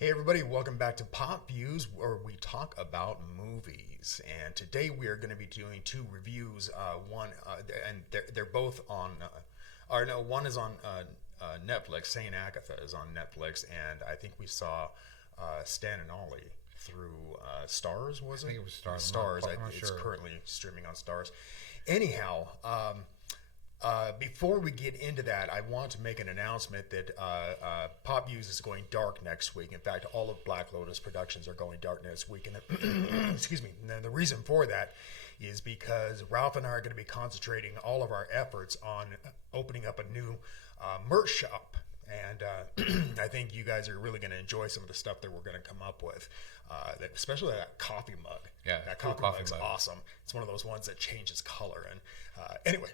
Hey everybody, welcome back to Pop Views, where we talk about movies. And today we are going to be doing two reviews. And they're both on, one is on Netflix. Saying Agatha is on Netflix, and I think we saw Stan Ollie through Stars. Was it? I think it was Stars. Stars. It's currently streaming on Stars. Anyhow. Before we get into that, I want to make an announcement that Pop Views is going dark next week. In fact, all of Black Lotus Productions are going dark next week. And excuse me. And the reason for that is because Ralph and I are going to be concentrating all of our efforts on opening up a new merch shop. And I think you guys are really going to enjoy some of the stuff that we're going to come up with, especially that coffee mug. Yeah, that coffee mug's awesome. It's one of those ones that changes color. And anyway.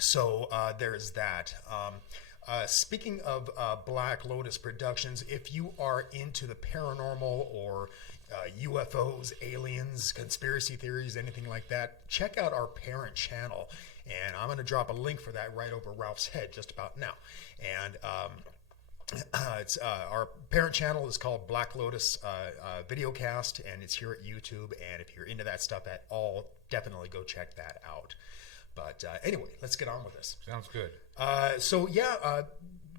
So there's that. Speaking of Black Lotus Productions, if you are into the paranormal or UFOs, aliens, conspiracy theories, anything like that, check out our parent channel. And I'm going to drop a link for that right over Ralph's head just about now. And it's our parent channel is called Black Lotus Videocast, and it's here at YouTube. And if you're into that stuff at all, definitely go check that out. But anyway, let's get on with this. Sounds good.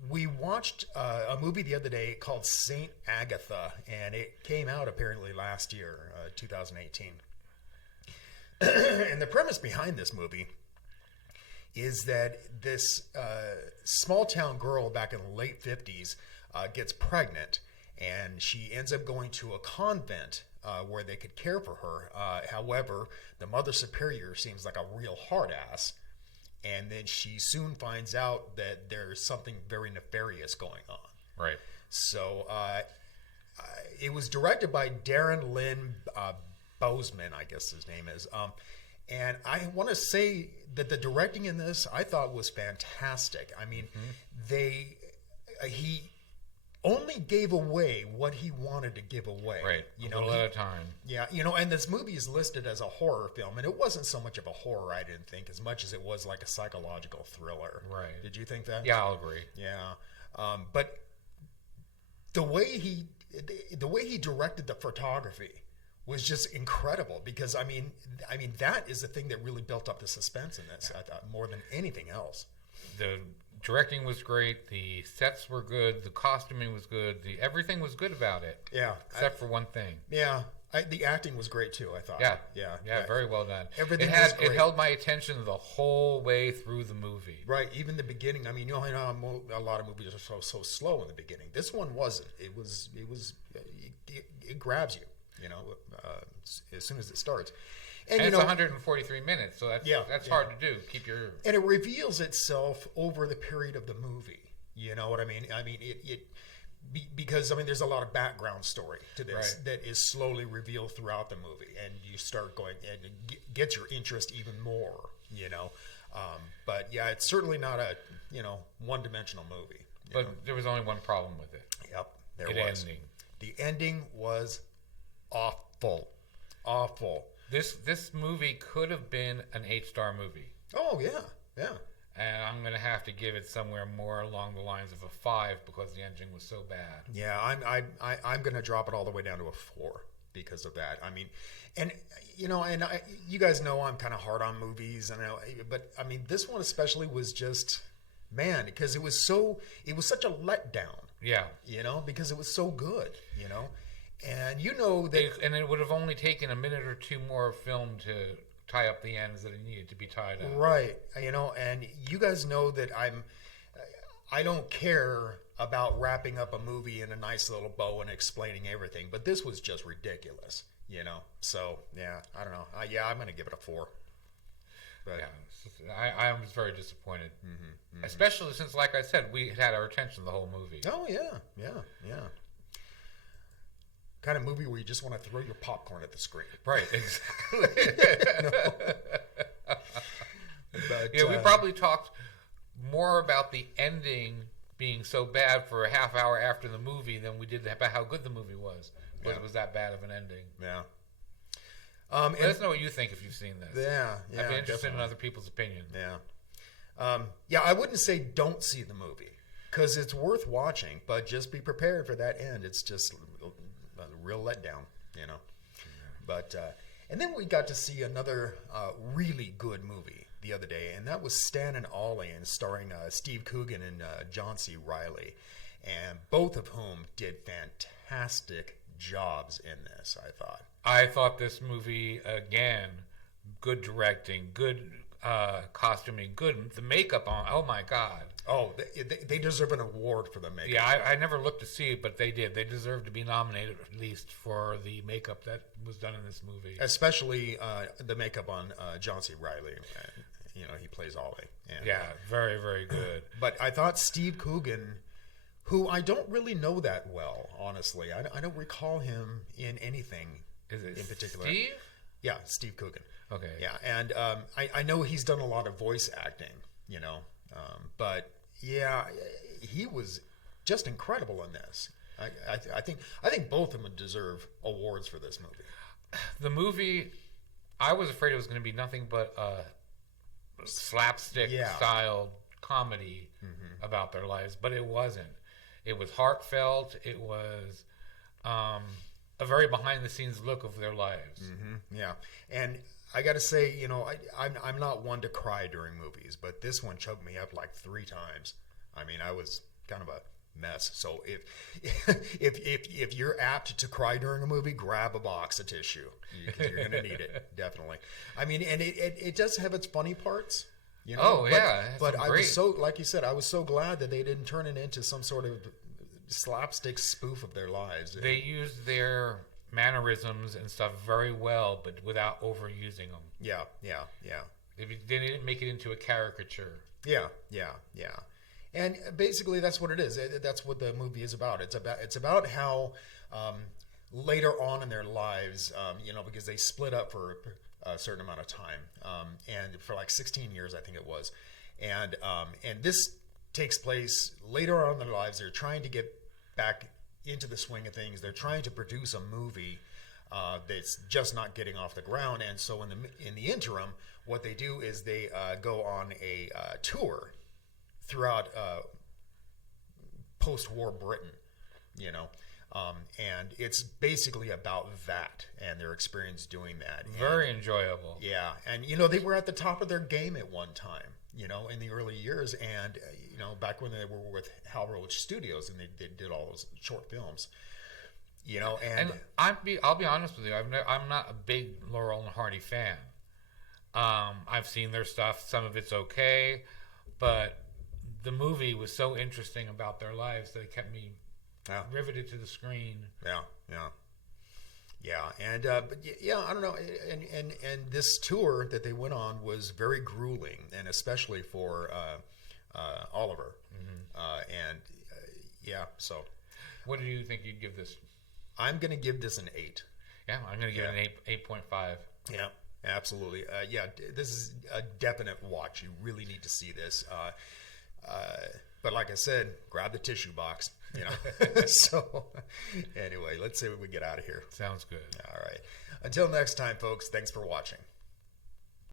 We watched a movie the other day called Saint Agatha, and it came out apparently last year, 2018. And the premise behind this movie is that this small town girl back in the late 50s gets pregnant, and she ends up going to a convent where they could care for her. However, the Mother Superior seems like a real hard ass, and then she soon finds out that there's something very nefarious going on. Right. So it was directed by Darren Lynn Bousman, I guess his name is. And I want to say that the directing in this I thought was fantastic. I mean, he only gave away what he wanted to give away. Right. A little at a time. Yeah. And this movie is listed as a horror film, and it wasn't so much of a horror, I didn't think, as much as it was like a psychological thriller. Right. Did you think that? Yeah, I'll agree. Yeah. But the way he directed the photography was just incredible, because I mean that is the thing that really built up the suspense in this. I thought, more than anything else. The directing was great. The sets were good. The costuming was good. Everything was good about it. Yeah, except for one thing. Yeah, the acting was great too, I thought. Yeah, very well done. Everything was great. It held my attention the whole way through the movie. Right, even the beginning. I mean, a lot of movies are so slow in the beginning. This one wasn't. It grabs you. As soon as it starts. And it's 143 minutes, so that's hard to do. And it reveals itself over the period of the movie. You know what I mean? I mean, because there's a lot of background story to this that is slowly revealed throughout the movie, and you start going and it gets your interest even more. But yeah, it's certainly not a one-dimensional movie. But there was only one problem with it. Yep, there was. Ending. The ending was awful. This movie could have been an 8-star movie. Oh yeah. And I'm going to have to give it somewhere more along the lines of a 5 because the ending was so bad. Yeah, I'm going to drop it all the way down to a 4 because of that. I mean, and you guys know I'm kind of hard on movies, but I mean this one especially was just, man, because it was such a letdown. Yeah. Because it was so good. And that... And it would have only taken a minute or two more of film to tie up the ends that it needed to be tied up. Right. And you guys know that I don't care about wrapping up a movie in a nice little bow and explaining everything, but this was just ridiculous, So, yeah, I don't know. I'm going to give it a 4. But yeah, I was very disappointed. Mm-hmm. Especially since, like I said, we had our attention the whole movie. Oh, yeah. Kind of movie where you just want to throw your popcorn at the screen. Right, exactly. But, we probably talked more about the ending being so bad for a half hour after the movie than we did about how good the movie was. Because it was that bad of an ending. Yeah. Let us know what you think if you've seen this. Yeah. I'd be interested in other people's opinion. Yeah. I wouldn't say don't see the movie. because it's worth watching, but just be prepared for that end. It's just a real letdown, you know. But and then we got to see another really good movie the other day, and that was Stan and Ollie, and starring Steve Coogan and John C. Reilly, and both of whom did fantastic jobs in this. I thought this movie, again, good directing, good costuming, good the makeup on. Oh my God! Oh, they deserve an award for the makeup. Yeah, I never looked to see it, but they did. They deserve to be nominated at least for the makeup that was done in this movie. Especially the makeup on John C. Reilly. You know, he plays Ollie. And, yeah, very, very good. But I thought Steve Coogan, who I don't really know that well, honestly. I don't recall him in anything in particular. Steve? Yeah, Steve Coogan. Okay. Yeah, and I know he's done a lot of voice acting, you know. But, yeah, he was just incredible in this. I think both of them deserve awards for this movie. The movie, I was afraid it was going to be nothing but a slapstick style comedy about their lives, but it wasn't. It was heartfelt. It was a very behind the scenes look of their lives. Yeah, and I got to say, you know, I'm not one to cry during movies, but this one choked me up like 3 times. I mean, I was kind of a mess. So if you're apt to cry during a movie, grab a box of tissue because you're going to need it, definitely. I mean, and it does have its funny parts, you know. Oh yeah, but I was so, like you said, I was so glad that they didn't turn it into some sort of slapstick spoof of their lives. They used their mannerisms and stuff very well, but without overusing them. Yeah. They didn't make it into a caricature. Yeah. And basically, that's what it is. That's what the movie is about. It's about how later on in their lives, you know, because they split up for a certain amount of time, and for like 16 years, I think it was, and this takes place later on in their lives. They're trying to get back into the swing of things. They're trying to produce a movie that's just not getting off the ground, and so in the interim, what they do is they go on a tour throughout post-war Britain, you know, and it's basically about that and their experience doing that. Very enjoyable. Yeah, and you know, they were at the top of their game at one time, you know, in the early years, and you know, back when they were with Hal Roach Studios and they did all those short films, you know. And I'll be honest with you, I'm not a big Laurel and Hardy fan. I've seen their stuff. Some of it's okay, but the movie was so interesting about their lives that it kept me riveted to the screen. Yeah, and but yeah, I don't know, and this tour that they went on was very grueling, and especially for Oliver, yeah. So, what do you think you'd give this? I'm going to give this an 8. Yeah, I'm going to give it an 8.5. Yeah, absolutely. Yeah, this is a definite watch. You really need to see this. But like I said, grab the tissue box, you know. So anyway, let's see what we get out of here. Sounds good. All right. Until next time, folks, thanks for watching.